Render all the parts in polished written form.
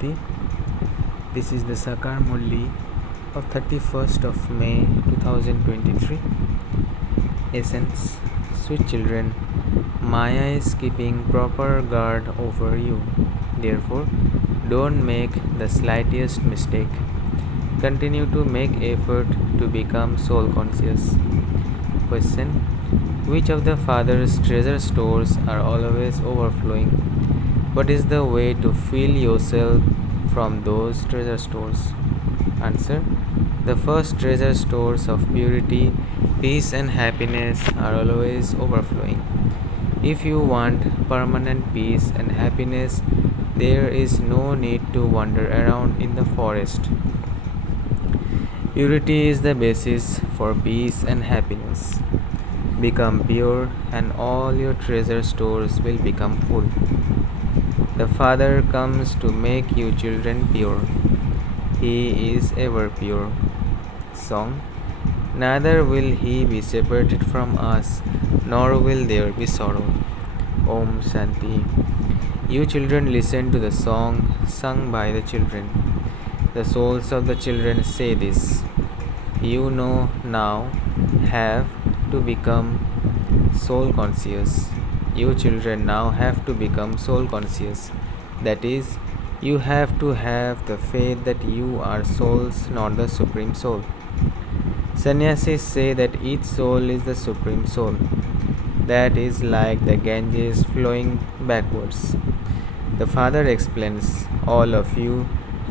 Shanti. This is the Sakar Murli of 31st of May 2023. Essence, sweet children, Maya is keeping proper guard over you. Therefore, don't make the slightest mistake. Continue to make effort to become soul conscious. Question: which of the Father's treasure stores are always overflowing? What is the way to fill yourself from those treasure stores? Answer: the first treasure stores of purity, peace, and happiness are always overflowing. If you want permanent peace and happiness, there is no need to wander around in the forest. Purity is the basis for peace and happiness. Become pure, and all your treasure stores will become full. The Father comes to make you children pure. He is ever pure. Song: neither will he be separated from us, nor will there be sorrow. Om Shanti. You children listen to the song sung by the children. The souls of the children say this: you know now have to become soul conscious. You children now have to become soul conscious. That is, you have to have the faith that you are souls, not the Supreme Soul. Sannyasis say that each soul is the Supreme Soul. That is like the Ganges flowing backwards. The Father explains, all of you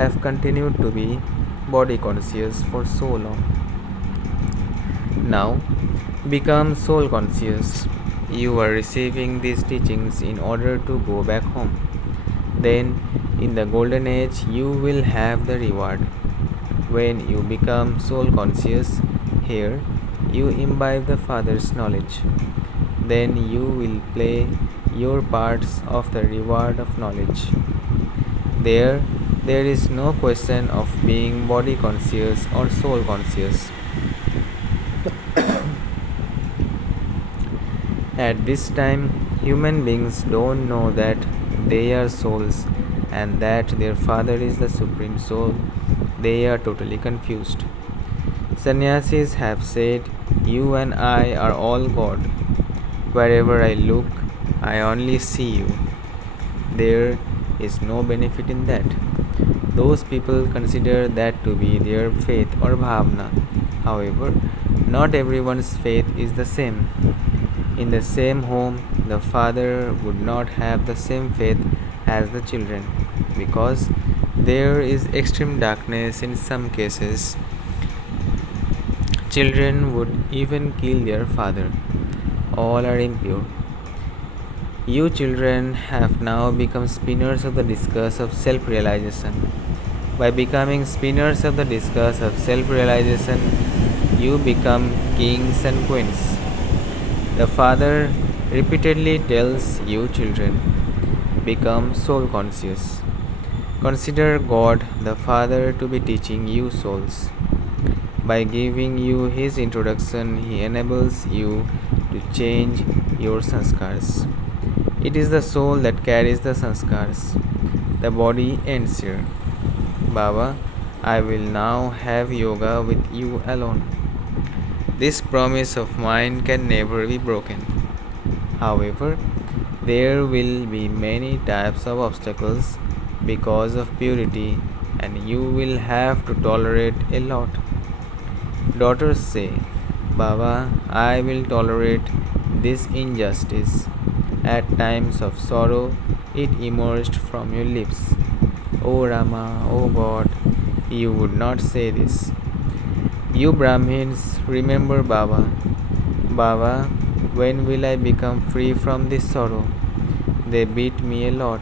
have continued to be body conscious for so long. Now, become soul conscious. You are receiving these teachings in order to go back home. Then, in the golden age, you will have the reward. When you become soul conscious, here you imbibe the Father's knowledge. Then you will play your parts of the reward of knowledge. There is no question of being body conscious or soul conscious. At this time, human beings don't know that they are souls and that their Father is the Supreme Soul. They are totally confused. Sannyasis have said, you and I are all God. Wherever I look, I only see you. There is no benefit in that. Those people consider that to be their faith or bhavna. However, not everyone's faith is the same. In the same home, the Father would not have the same faith as the children, because there is extreme darkness in some cases. Children would even kill their father. All are impure. You children have now become spinners of the discus of self-realization. By becoming spinners of the discus of self-realization, you become kings and queens. The Father repeatedly tells you children, become soul conscious. Consider God the Father to be teaching you souls. By giving you His introduction, He enables you to change your sanskars. It is the soul that carries the sanskars. The body ends here. Baba, I will now have yoga with you alone. This promise of mine can never be broken. However, there will be many types of obstacles because of purity, and you will have to tolerate a lot. Daughters say, Baba, I will tolerate this injustice. At times of sorrow, it emerged from your lips. O Rama, O God, you would not say this. You Brahmins, remember Baba. Baba, when will I become free from this sorrow? They beat me a lot.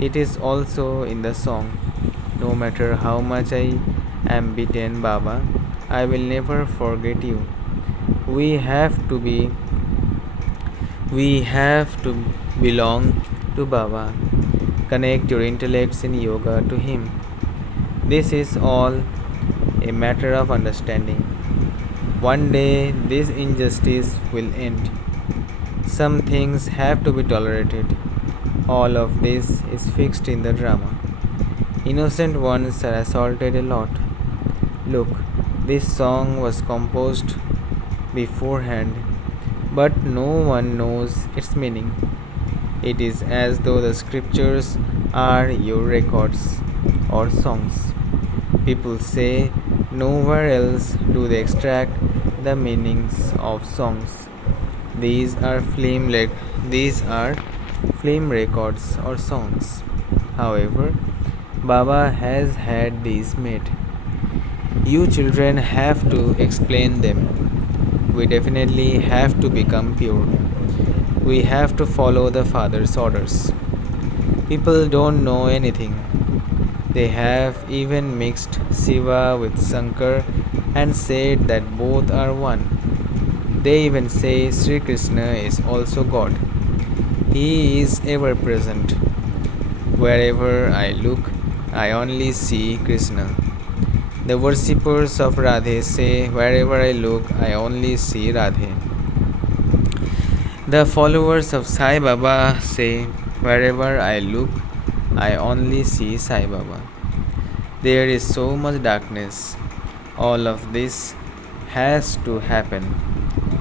It is also in the song. No matter how much I am beaten, Baba, I will never forget you. We have to belong to Baba. Connect your intellects in yoga to Him. This is all a matter of understanding. One day this injustice will end. Some things have to be tolerated. All of this is fixed in the drama. Innocent ones are assaulted a lot. Look, this song was composed beforehand, but no one knows its meaning. It is as though the scriptures are your records or songs. People say nowhere else do they extract the meanings of songs. These are these are film records or songs. However, Baba has had these made. You children have to explain them. We definitely have to become pure. We have to follow the Father's orders. People don't know anything. They have even mixed Shiva with Sakar and said that both are one. They even say Sri Krishna is also God. He is ever present. Wherever I look, I only see Krishna. The worshippers of Radhe say, wherever I look, I only see Radhe. The followers of Sai Baba say, wherever I look, I only see Sai Baba. There is so much darkness. All of this has to happen.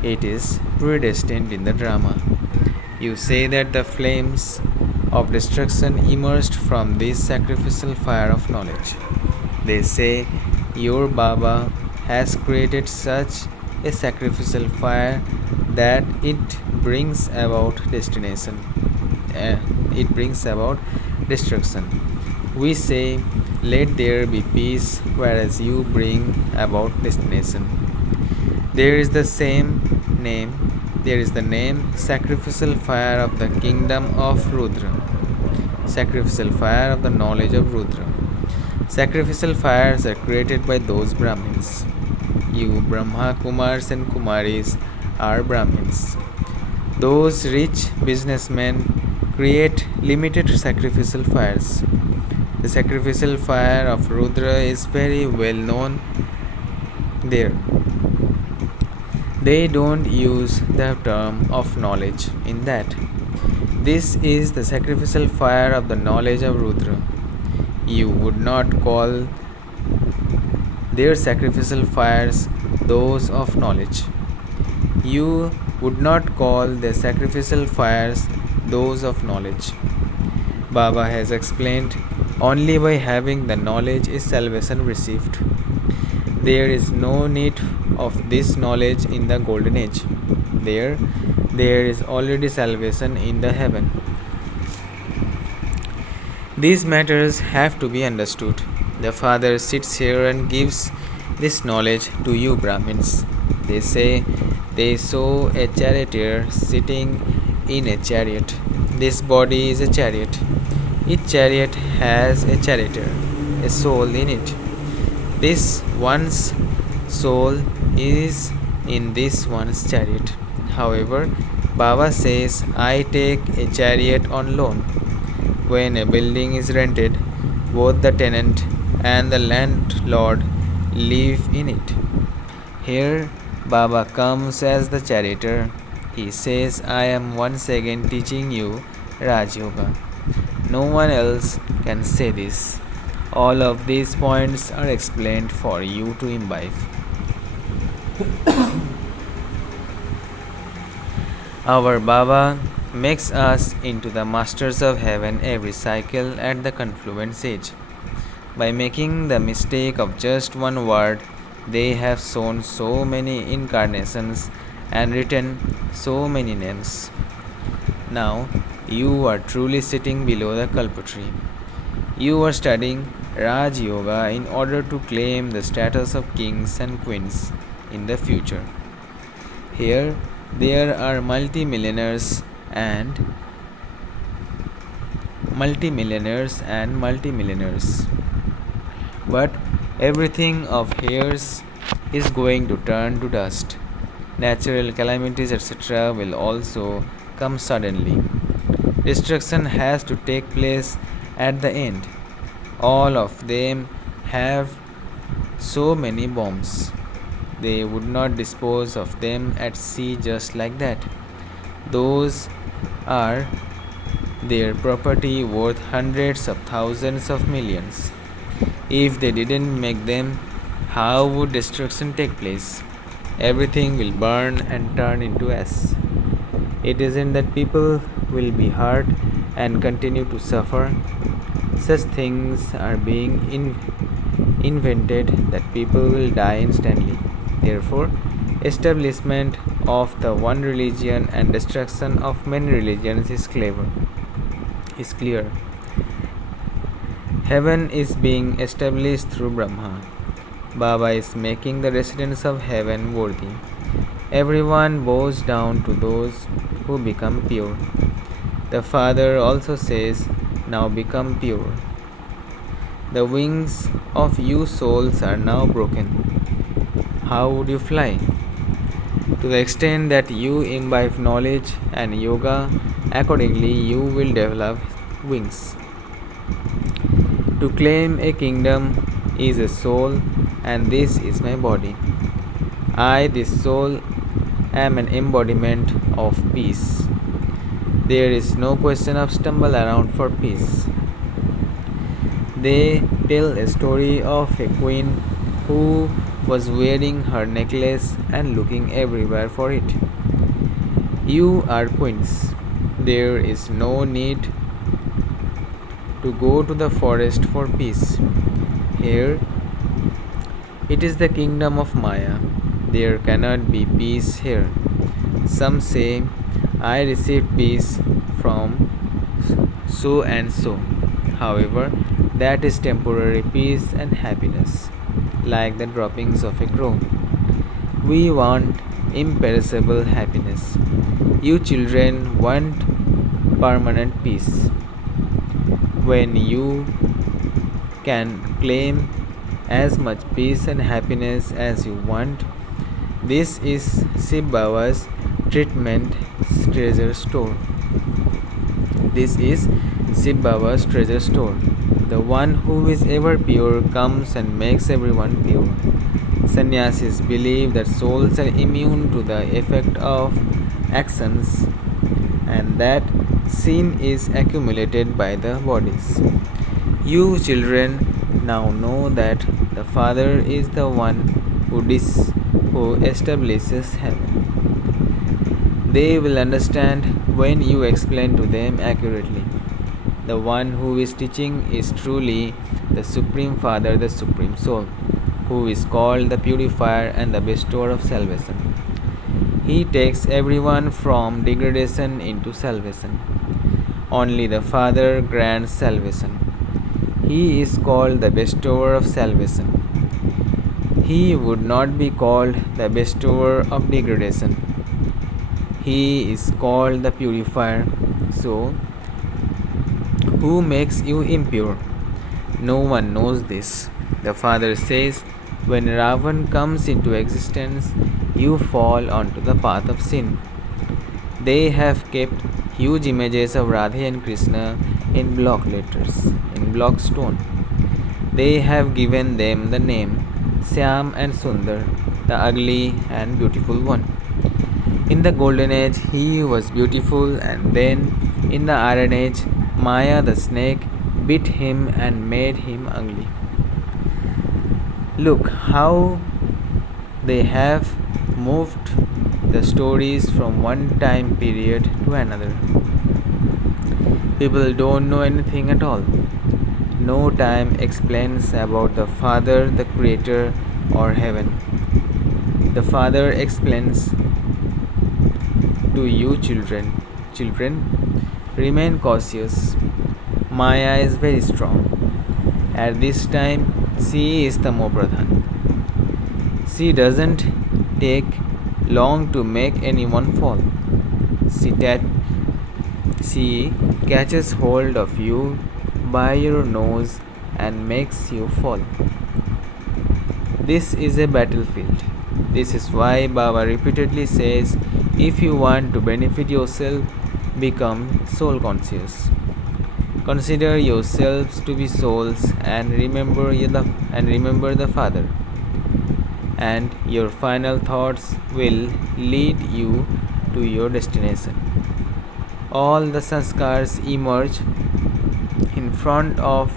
It is predestined in the drama. You say that the flames of destruction emerged from this sacrificial fire of knowledge. They say your Baba has created such a sacrificial fire that it brings about destination. It brings about destruction. We say, let there be peace, whereas you bring about destination. There is the same name. There is the name sacrificial fire of the kingdom of Rudra. Sacrificial fire of the knowledge of Rudra. Sacrificial fires are created by those Brahmins. You Brahma Kumars and Kumaris are Brahmins. Those rich businessmen create limited sacrificial fires. The sacrificial fire of Rudra is very well known there. They don't use the term of knowledge in that. This is the sacrificial fire of the knowledge of Rudra. You would not call their sacrificial fires those of knowledge. You would not call their sacrificial fires those of knowledge. Baba has explained only by having the knowledge is salvation received. There is no need of this knowledge in the golden age. There is already salvation in the heaven. These matters have to be understood. The Father sits here and gives this knowledge to you Brahmins. They say they saw a charioteer sitting in a chariot. This body is a chariot. Each chariot has a charioteer, a soul in it. This one's soul is in this one's chariot. However, Baba says, I take a chariot on loan. When a building is rented, both the tenant and the landlord live in it. Here, Baba comes as the charioteer. He says, I am once again teaching you Raj Yoga. No one else can say this. All of these points are explained for you to imbibe. Our Baba makes us into the masters of heaven every cycle at the confluence age. By making the mistake of just one word, they have sown so many incarnations and written so many names. Now, you are truly sitting below the Kalpa tree. You are studying Raj Yoga in order to claim the status of kings and queens in the future. Here, there are multimillionaires and multimillionaires. But everything of yours is going to turn to dust. Natural calamities, etc., will also come suddenly. Destruction has to take place at the end. All of them have so many bombs. They would not dispose of them at sea just like that. Those are their property worth hundreds of thousands of millions. If they didn't make them, how would destruction take place? Everything will burn and turn into ash. It isn't that people will be hurt and continue to suffer. Such things are being invented that people will die instantly. Therefore, establishment of the one religion and destruction of many religions is clear. Heaven is being established through Brahma. Baba is making the residents of heaven worthy. Everyone bows down to those who become pure. The Father also says, now become pure. The wings of you souls are now broken. How would you fly? To the extent that you imbibe knowledge and yoga, accordingly you will develop wings. To claim a kingdom is a soul, and this is my body. I, this soul, am an embodiment of peace. There is no question of stumble around for peace. They tell a story of a queen who was wearing her necklace and looking everywhere for it. You are queens. There is no need to go to the forest for peace. Here, it is the kingdom of Maya. There cannot be peace here. Some say, I received peace from so and so. However, that is temporary peace and happiness, like the droppings of a crow. We want imperishable happiness. You children want permanent peace. When you can claim as much peace and happiness as you want, this is Shiv Baba's treatment treasure store. This is Shiv Baba's treasure store. The one who is ever pure comes and makes everyone pure. Sannyasis believe that souls are immune to the effect of actions and that sin is accumulated by the bodies. You children now know that the Father is the one who establishes heaven. They will understand when you explain to them accurately. The one who is teaching is truly the Supreme Father, the Supreme Soul, who is called the Purifier and the Bestower of Salvation. He takes everyone from degradation into salvation. Only the Father grants salvation. He is called the Bestower of Salvation. He would not be called the Bestower of Degradation. He is called the Purifier. So, who makes you impure? No one knows this. The Father says, when Ravan comes into existence, you fall onto the path of sin. They have kept huge images of Radha and Krishna in block letters, in block stone. They have given them the name Syam and Sundar, the ugly and beautiful one. In the golden age, he was beautiful, and then in the iron age, Maya the snake bit him and made him ugly. Look how they have moved the stories from one time period to another. People don't know anything at all. No time explains about the Father, the Creator, or heaven. The Father explains to you children. Children, remain cautious. Maya is very strong. At this time, she is the Mopradhan. She doesn't take long to make anyone fall. She catches hold of you by your nose and makes you fall. This is a battlefield. This is why Baba repeatedly says, if you want to benefit yourself, become soul conscious. Consider yourselves to be souls and remember the Father. And your final thoughts will lead you to your destination. All the sanskars emerge in front of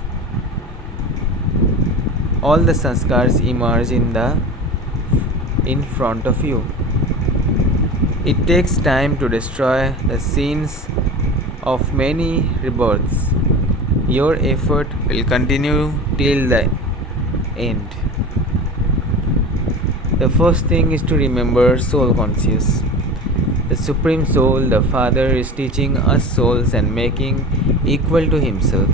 all the sanskars emerge in front of you. It takes time to destroy the sins of many rebirths. Your effort will continue till the end. The first thing is to remember soul conscious. The Supreme Soul, the Father, is teaching us souls and making equal to Himself.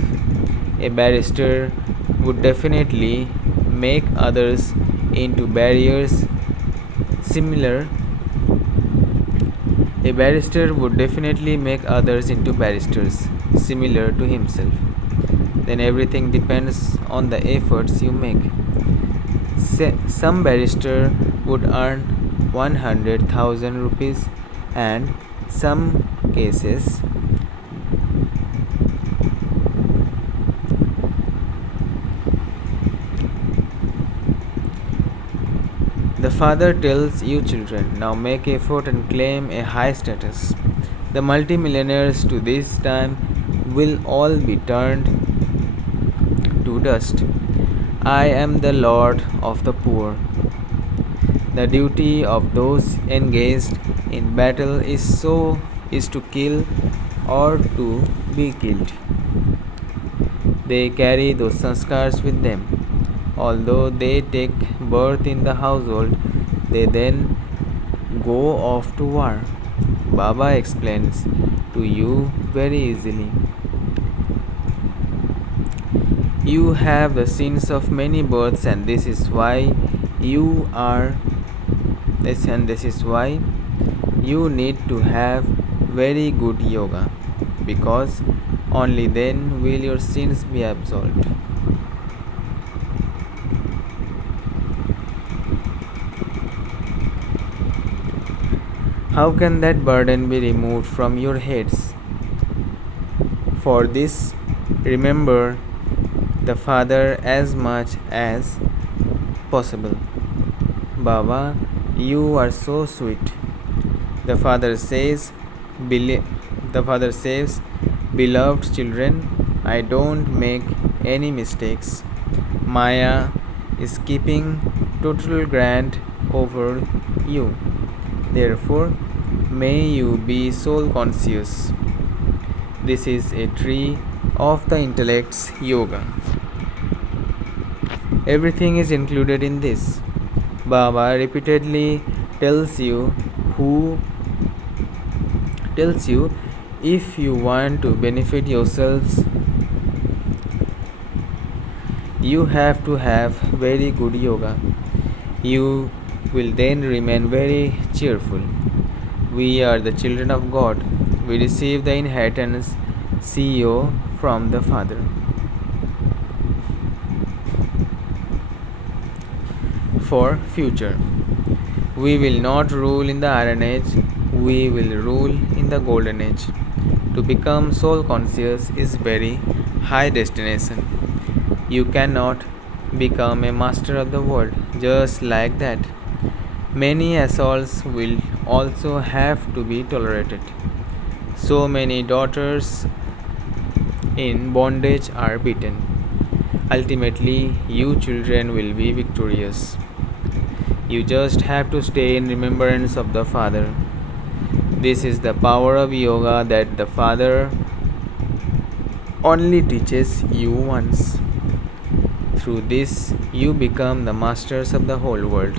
A barrister would definitely make others into barriers similar. A barrister would definitely make others into barristers similar to himself. Then everything depends on the efforts you make. Some barrister would earn 100,000 rupees, and some cases the father tells you children, now make effort and claim a high status. The multimillionaires to this time will all be turned to dust. I am the Lord of the poor. The duty of those engaged in battle is to kill or to be killed. They carry those sanskars with them. Although they take birth in the household, they then go off to war. Baba explains to you very easily. You have the sins of many births, and this is why you need to have very good yoga, because only then will your sins be absolved. How can that burden be removed from your heads? For this, remember the Father as much as possible. Baba, you are so sweet. The Father says, beloved children, I don't make any mistakes. Maya is keeping total grant over you. Therefore, may you be soul conscious. This is a tree of the intellect's yoga. Everything is included in this. Baba repeatedly tells you if you want to benefit yourselves, you have to have very good yoga. You will then remain very cheerful. We are the children of God. We receive the inheritance CEO from the Father. For future, we will not rule in the Iron Age, we will rule in the Golden Age. To become soul conscious is very high destination. You cannot become a master of the world just like that. Many assaults will also have to be tolerated. So many daughters in bondage are beaten. Ultimately, you children will be victorious. You just have to stay in remembrance of the Father. This is the power of yoga that the Father only teaches you once. Through this, you become the masters of the whole world.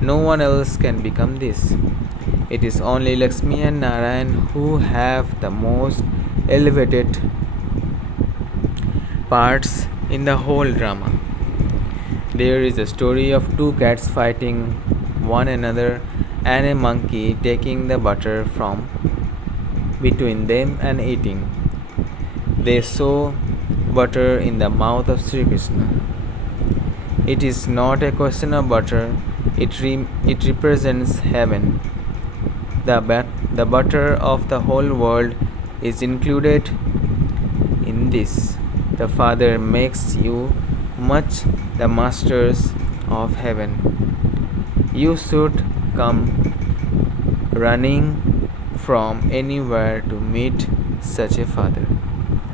No one else can become this. It is only Lakshmi and Narayan who have the most elevated parts in the whole drama. There is a story of two cats fighting one another and a monkey taking the butter from between them and eating. They saw butter in the mouth of Sri Krishna. It is not a question of butter, it represents heaven. The butter of the whole world is included in this. The Father makes you much the masters of heaven. You should come running from anywhere to meet such a father.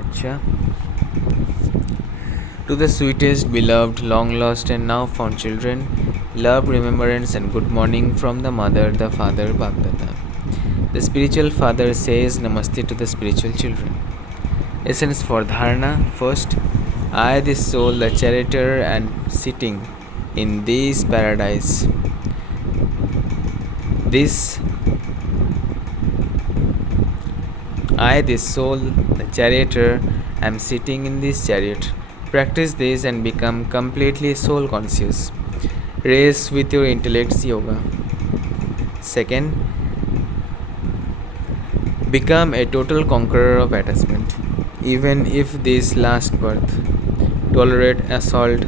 Achcha. To the sweetest, beloved, long lost, and now found children, love, remembrance, and good morning from the mother, the father, BapDada. The spiritual father says namaste to the spiritual children. Essence for dharana. First, I, this soul, the charioteer, and sitting in this paradise. This I, this soul, the charioteer, am sitting in this chariot. Practice this and become completely soul conscious. Race with your intellect's yoga. Second, become a total conqueror of attachment, even if this last birth. Tolerate assault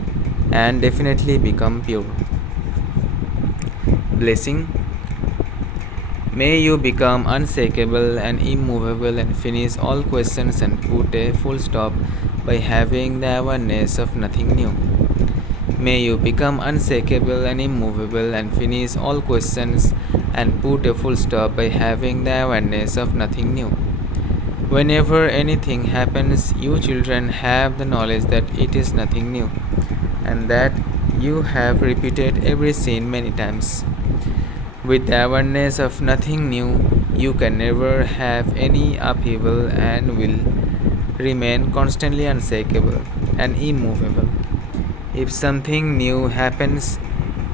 and definitely become pure. Blessing. May you become unshakable and immovable and finish all questions and put a full stop by having the awareness of nothing new. May you become unshakable and immovable and finish all questions and put a full stop by having the awareness of nothing new. Whenever anything happens, you children have the knowledge that it is nothing new and that you have repeated every scene many times. With the awareness of nothing new, you can never have any upheaval and will remain constantly unshakable and immovable. If something new happens,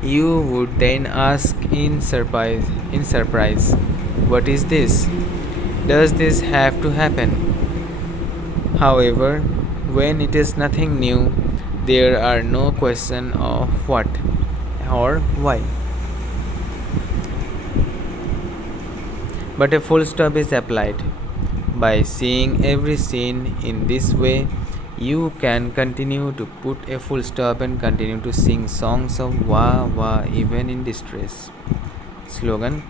you would then ask in surprise, what is this? Does this have to happen? However, when it is nothing new, there are no question of what or why. But a full stop is applied. By seeing every scene in this way, you can continue to put a full stop and continue to sing songs of wah wah even in distress. Slogan.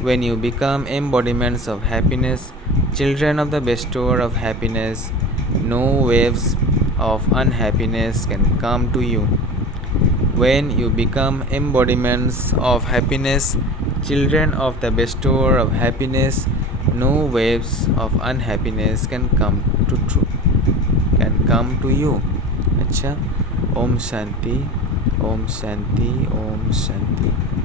When you become embodiments of happiness, children of the bestower of happiness, no waves of unhappiness can come to you. When you become embodiments of happiness, children of the bestower of happiness, no waves of unhappiness can come to you. Achcha. Om Shanti. Om Shanti. Om Shanti.